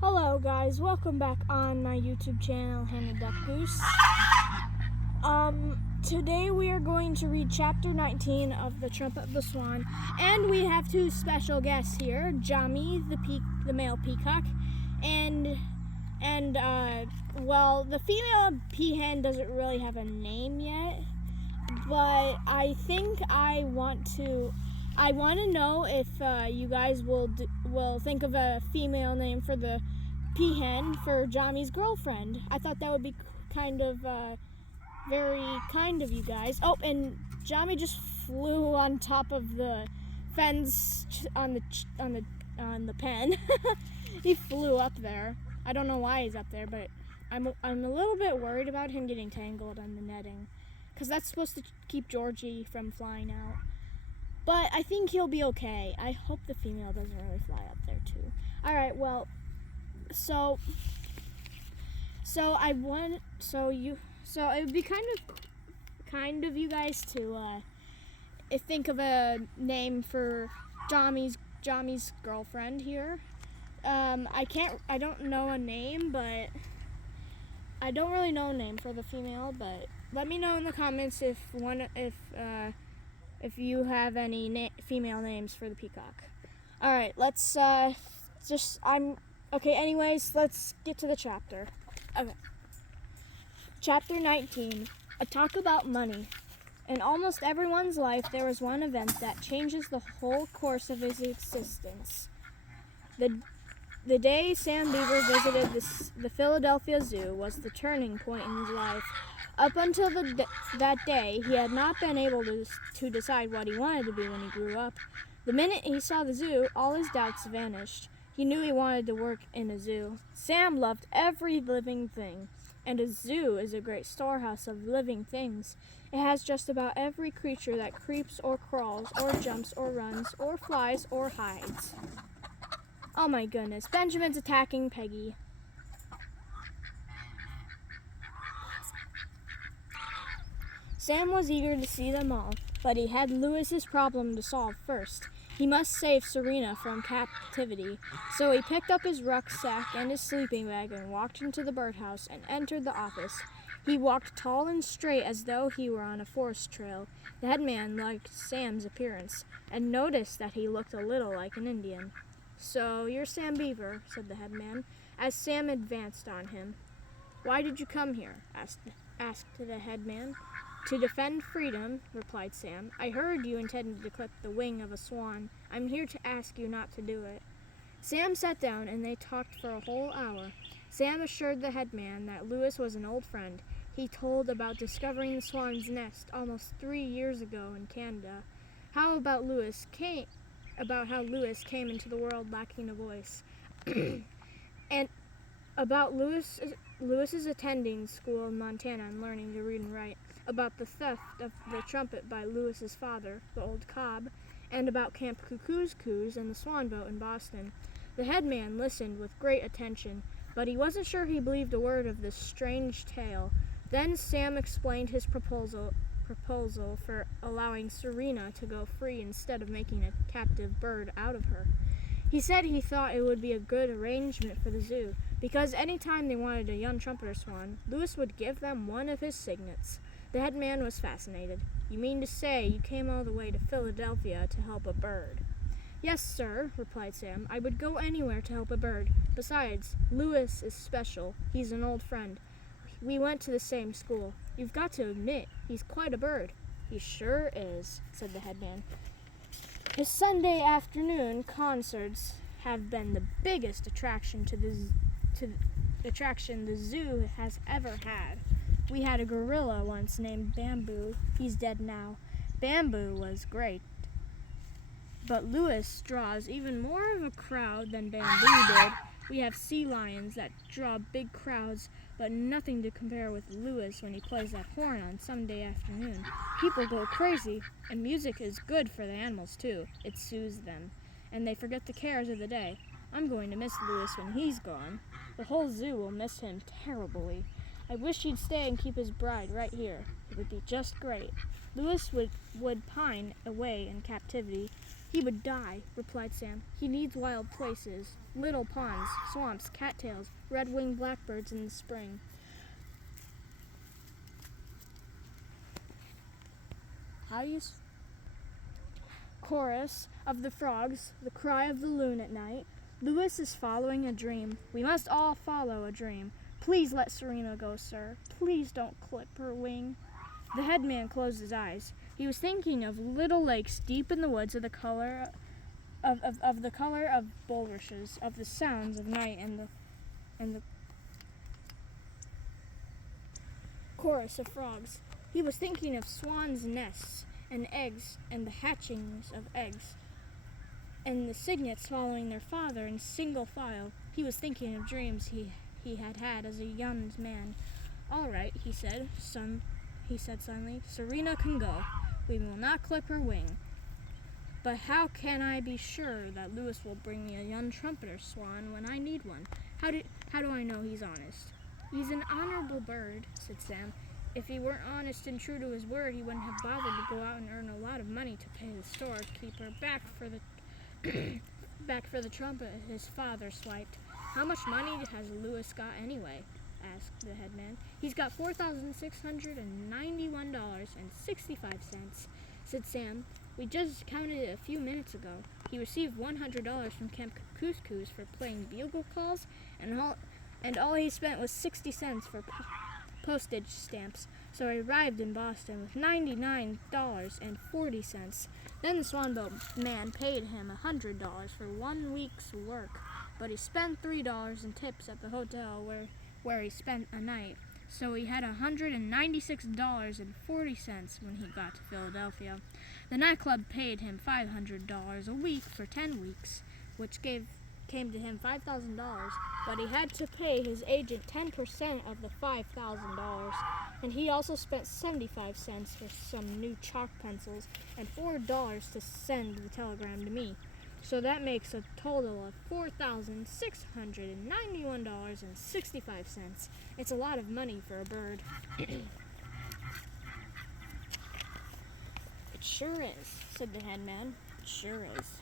Hello guys, welcome back on my YouTube channel, Hannah Duck Goose. Today we are going to read chapter 19 of the Trumpet of the Swan, and we have two special guests here, Jami, the male peacock, and well, the female peahen doesn't really have a name yet, but I think I want to know if you guys will think of a female name for the peahen for Jami's girlfriend. I thought that would be kind of very kind of you guys. Oh, and Jami just flew on top of the fence on the pen. He flew up there. I don't know why he's up there, but I'm a little bit worried about him getting tangled on the netting, because that's supposed to keep Georgie from flying out. But I think he'll be okay. I hope the female doesn't really fly up there too. All right, well, so it would be kind of you guys to think of a name for Jami's girlfriend here. I don't know a name, but I don't really know a name for the female, but let me know in the comments if you have any female names for the peacock. All right, let's okay, anyways, let's get to the chapter. Okay. Chapter 19, a talk about money. In almost everyone's life, there is one event that changes the whole course of his existence. The day Sam Beaver visited the Philadelphia Zoo was the turning point in his life. Up until that day, he had not been able to decide what he wanted to be when he grew up. The minute he saw the zoo, all his doubts vanished. He knew he wanted to work in a zoo. Sam loved every living thing, and a zoo is a great storehouse of living things. It has just about every creature that creeps or crawls or jumps or runs or flies or hides. Oh my goodness, Benjamin's attacking Peggy. Sam was eager to see them all, but he had Lewis's problem to solve first. He must save Serena from captivity, so he picked up his rucksack and his sleeping bag and walked into the birdhouse and entered the office. He walked tall and straight as though he were on a forest trail. The headman liked Sam's appearance and noticed that he looked a little like an Indian. "So you're Sam Beaver," said the headman, as Sam advanced on him. "Why did you come here?" asked the headman. "To defend freedom," replied Sam. "I heard you intended to clip the wing of a swan. I'm here to ask you not to do it." Sam sat down and they talked for a whole hour. Sam assured the headman that Lewis was an old friend. He told about discovering the swan's nest almost 3 years ago in Canada. About how Lewis came into the world lacking a voice. And about Lewis's attending school in Montana and learning to read and write, about the theft of the trumpet by Lewis's father, the old Cobb, and about Camp Cuckoo's Coos and the Swan boat in Boston. The headman listened with great attention, but he wasn't sure he believed a word of this strange tale. Then Sam explained his proposal for allowing Serena to go free instead of making a captive bird out of her. He said he thought it would be a good arrangement for the zoo, because any time they wanted a young trumpeter swan, Lewis would give them one of his cygnets. The headman was fascinated. "You mean to say you came all the way to Philadelphia to help a bird?" "Yes, sir," replied Sam. "I would go anywhere to help a bird. Besides, Lewis is special. He's an old friend. We went to the same school. You've got to admit, he's quite a bird." "He sure is," said the headman. His Sunday afternoon concerts have been the biggest attraction the zoo has ever had. We had a gorilla once named Bamboo. He's dead now. Bamboo was great. But Lewis draws even more of a crowd than Bamboo did. We have sea lions that draw big crowds, but nothing to compare with Lewis when he plays that horn on Sunday afternoon. People go crazy, and music is good for the animals too. It soothes them, and they forget the cares of the day. I'm going to miss Lewis when he's gone. The whole zoo will miss him terribly. I wish he'd stay and keep his bride right here. It would be just great. Lewis would pine away in captivity. "He would die," replied Sam. "He needs wild places. little ponds, swamps, cattails, red-winged blackbirds in the spring. Chorus of the frogs, the cry of the loon at night. Lewis is following a dream. We must all follow a dream. Please let Serena go, sir. Please don't clip her wing. The headman closed his eyes. He was thinking of little lakes deep in the woods of the color of bulrushes, of the sounds of night and the chorus of frogs. He was thinking of swans' nests and eggs and the hatchings of eggs and the cygnets following their father in single file. He was thinking of dreams he had had as a young man. All right, he said suddenly. Serena can go. We will not clip her wing. But how can I be sure that Lewis will bring me a young trumpeter, Swan, when I need one? How do I know he's honest? He's an honorable bird, said Sam. If he weren't honest and true to his word, he wouldn't have bothered to go out and earn a lot of money to pay the storekeeper back for the trumpet his father swiped. How much money has Lewis got anyway? Asked the headman. He's got $4,691.65, said Sam. We just counted it a few minutes ago. He received $100 from Camp Couscous for playing bugle calls, and all he spent was 60 cents for postage stamps. So he arrived in Boston with $99.40. Then the Swanboat man paid him $100 for 1 week's work, but he spent $3 in tips at the hotel where he spent a night. So he had $196.40 when he got to Philadelphia. The nightclub paid him $500 a week for 10 weeks, which came to him $5,000, but he had to pay his agent 10% of the $5,000, and he also spent 75 cents for some new chalk pencils and $4 to send the telegram to me. So that makes a total of $4,691.65. It's a lot of money for a bird. It sure is, said the headman. It sure is.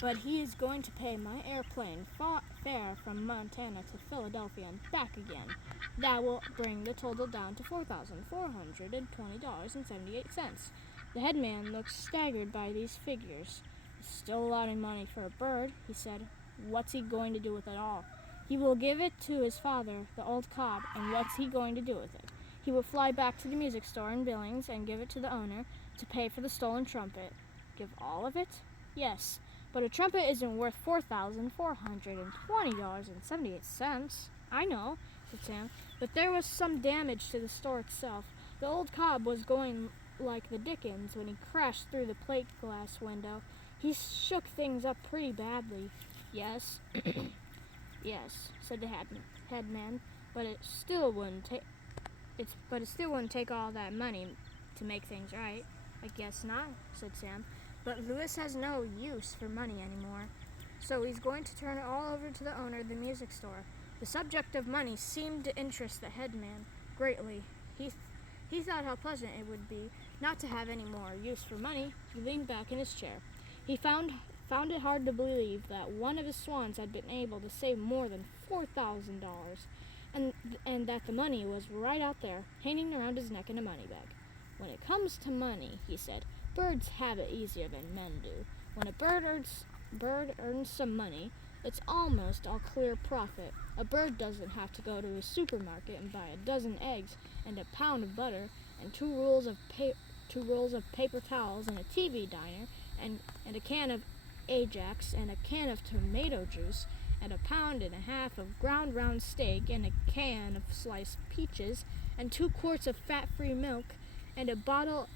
But he is going to pay my airplane fare from Montana to Philadelphia and back again. That will bring the total down to $4,420.78. The headman looked staggered by these figures. Still a lot of money for a bird, he said. What's he going to do with it all? He will give it to his father, the old cob, and what's he going to do with it? He will fly back to the music store in Billings and give it to the owner to pay for the stolen trumpet. Give all of it? Yes, but a trumpet isn't worth $4,420.78. I know, said Sam, but there was some damage to the store itself. The old cob was going like the Dickens when he crashed through the plate glass window. He shook things up pretty badly. Yes, yes, said the headman, but it still wouldn't take all that money to make things right. I guess not, said Sam. But Lewis has no use for money anymore, so he's going to turn it all over to the owner of the music store. The subject of money seemed to interest the headman greatly. He thought how pleasant it would be not to have any more use for money. He leaned back in his chair. He found it hard to believe that one of his swans had been able to save more than $4,000, and that the money was right out there, hanging around his neck in a money bag. When it comes to money, he said, birds have it easier than men do. When a bird earns some money, it's almost all clear profit. A bird doesn't have to go to a supermarket and buy a dozen eggs and a pound of butter and two rolls of paper towels and a TV diner and a can of Ajax and a can of tomato juice and a pound and a half of ground round steak and a can of sliced peaches and 2 quarts of fat-free milk and a bottle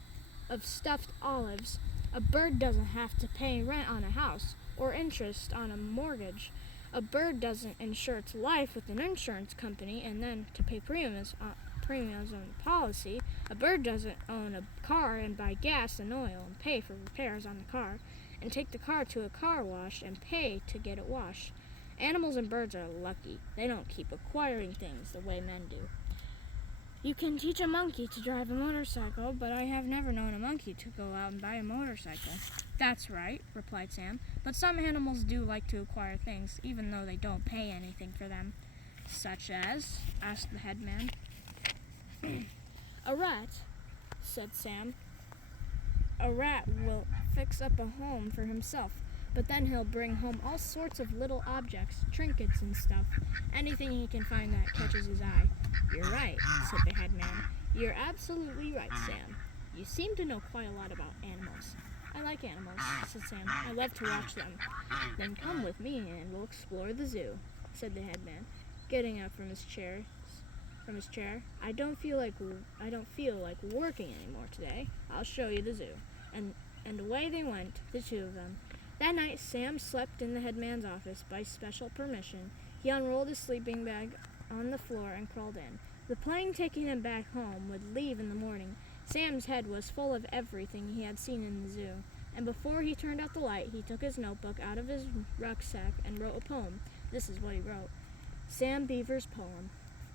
of stuffed olives. A bird doesn't have to pay rent on a house or interest on a mortgage. A bird doesn't insure its life with an insurance company and then to pay premiums on the policy. A bird doesn't own a car and buy gas and oil and pay for repairs on the car and take the car to a car wash and pay to get it washed. Animals and birds are lucky. They don't keep acquiring things the way men do. You can teach a monkey to drive a motorcycle, but I have never known a monkey to go out and buy a motorcycle. That's right, replied Sam, but some animals do like to acquire things, even though they don't pay anything for them. Such as? Asked the headman. A rat, said Sam. A rat will fix up a home for himself, but then he'll bring home all sorts of little objects, trinkets and stuff, anything he can find that catches his eye. You're right, said the headman. You're absolutely right, Sam. You seem to know quite a lot about animals. I like animals, said Sam. I love to watch them. Then come with me and we'll explore the zoo, said the headman, getting up from his chair. I don't feel like working anymore today. I'll show you the zoo. And away they went, the two of them. That night, Sam slept in the headman's office by special permission. He unrolled his sleeping bag on the floor and crawled in. The plane taking him back home would leave in the morning. Sam's head was full of everything he had seen in the zoo, and before he turned out the light, he took his notebook out of his rucksack and wrote a poem. This is what he wrote. Sam Beaver's poem.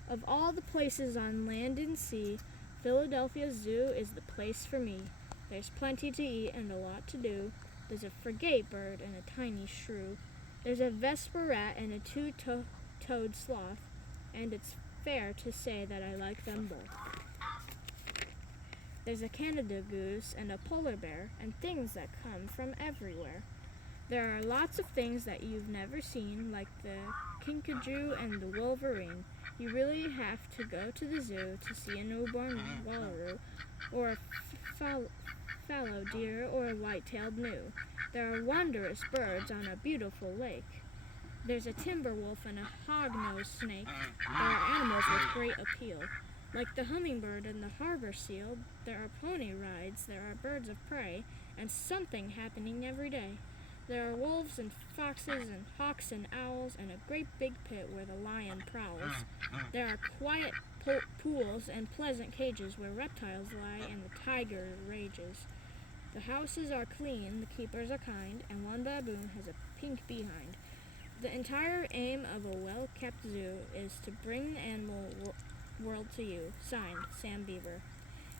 Of all the places on land and sea, Philadelphia Zoo is the place for me. There's plenty to eat and a lot to do. There's a frigate bird and a tiny shrew. There's a vesper rat and a two-toed sloth, and it's fair to say that I like them both. There's a Canada goose and a polar bear and things that come from everywhere. There are lots of things that you've never seen, like the kinkajou and the wolverine. You really have to go to the zoo to see a newborn wallaroo, or a fallow deer, or a white-tailed gnu. There are wondrous birds on a beautiful lake. There's a timber wolf and a hog-nosed snake. There are animals with great appeal. Like the hummingbird and the harbor seal, there are pony rides, there are birds of prey, and something happening every day. There are wolves and foxes and hawks and owls and a great big pit where the lion prowls. There are quiet pools and pleasant cages where reptiles lie and the tiger rages. The houses are clean, the keepers are kind, and one baboon has a pink behind. The entire aim of a well-kept zoo is to bring the animal world to you. Signed, Sam Beaver.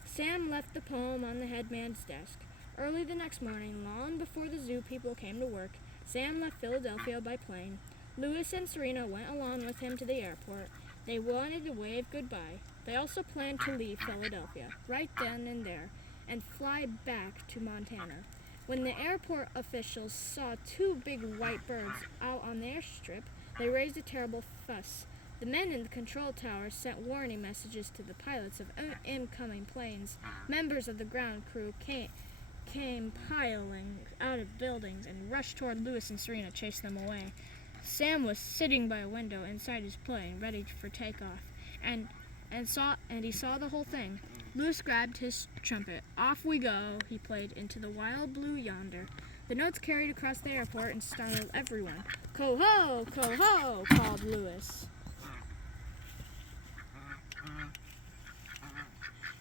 Sam left the poem on the headman's desk. Early the next morning, long before the zoo people came to work, Sam left Philadelphia by plane. Louis and Serena went along with him to the airport. They wanted to wave goodbye. They also planned to leave Philadelphia, right then and there, and fly back to Montana. When the airport officials saw two big white birds out on the airstrip, they raised a terrible fuss. The men in the control tower sent warning messages to the pilots of incoming planes. Members of the ground crew came piling out of buildings and rushed toward Louis and Serena, chasing them away. Sam was sitting by a window inside his plane, ready for takeoff, and he saw the whole thing. Louis grabbed his trumpet. Off we go, he played into the wild blue yonder. The notes carried across the airport and startled everyone. "Ko-ho! Ko-ho!" called Louis.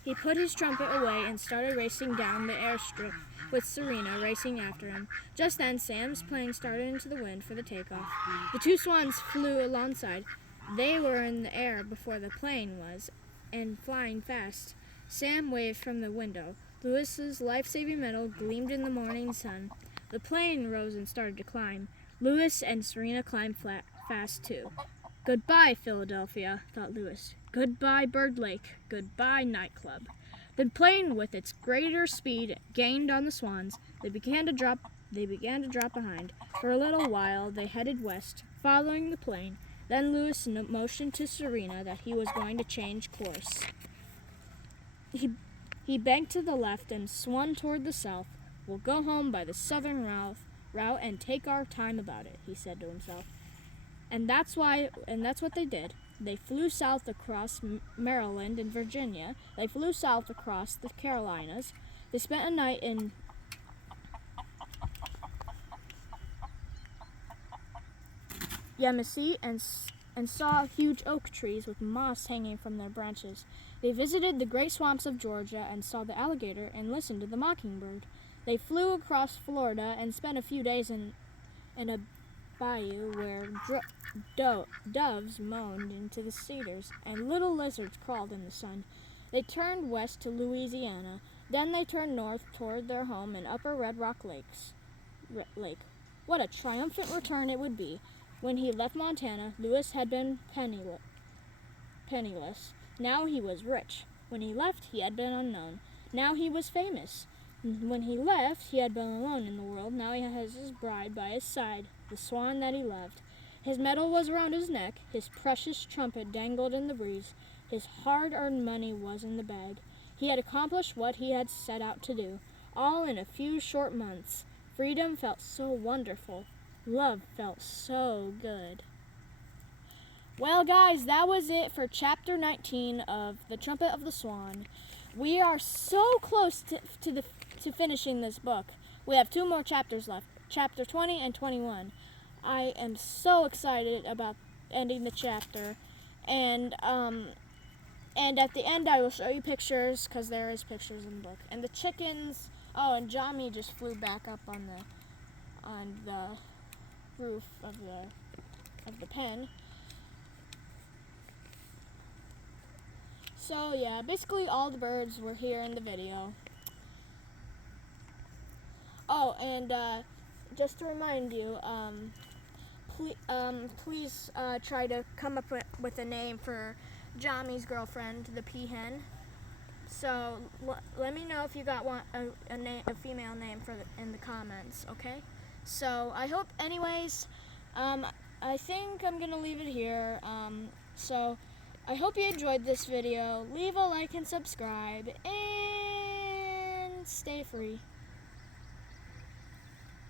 He put his trumpet away and started racing down the airstrip, with Serena racing after him. Just then, Sam's plane started into the wind for the takeoff. The two swans flew alongside. They were in the air before the plane was, and flying fast. Sam waved from the window. Louis's life-saving medal gleamed in the morning sun. The plane rose and started to climb. Louis and Serena climbed fast, too. Goodbye, Philadelphia, thought Louis. Goodbye, Bird Lake. Goodbye, nightclub. The plane, with its greater speed, gained on the swans. They began to drop behind. For a little while, they headed west, following the plane. Then Louis motioned to Serena that he was going to change course. He banked to the left and swung toward the south. We'll go home by the southern route and take our time about it, he said to himself. And that's what they did. They flew south across Maryland and Virginia. They flew south across the Carolinas. They spent a night in Yamasee and saw huge oak trees with moss hanging from their branches. They visited the great swamps of Georgia and saw the alligator and listened to the mockingbird. They flew across Florida and spent a few days in a bayou where doves moaned into the cedars and little lizards crawled in the sun. They turned west to Louisiana. Then they turned north toward their home in Upper Red Rock Lake. What a triumphant return it would be. When he left Montana, Lewis had been penniless. Now he was rich. When he left, he had been unknown. Now he was famous. When he left, he had been alone in the world. Now he has his bride by his side, the Swan that he loved. His medal was around his neck. His precious trumpet dangled in the breeze. His hard-earned money was in the bag. He had accomplished what he had set out to do, all in a few short months. Freedom felt so wonderful. Love felt so good. Well, guys, that was it for Chapter 19 of The Trumpet of the Swan. We are so close to finishing this book. We have 2 more chapters left, Chapter 20 and 21. I am so excited about ending the chapter. And at the end, I will show you pictures, because there is pictures in the book. And the chickens, and Johnny just flew back up on the roof of the pen. So yeah, basically all the birds were here in the video. Oh, and just to remind you, please try to come up with a name for Johnny's girlfriend, the peahen. So let me know if you got a female name in the comments, okay? So I hope, anyways, I think I'm gonna leave it here. So I hope you enjoyed this video. Leave a like and subscribe, and stay free.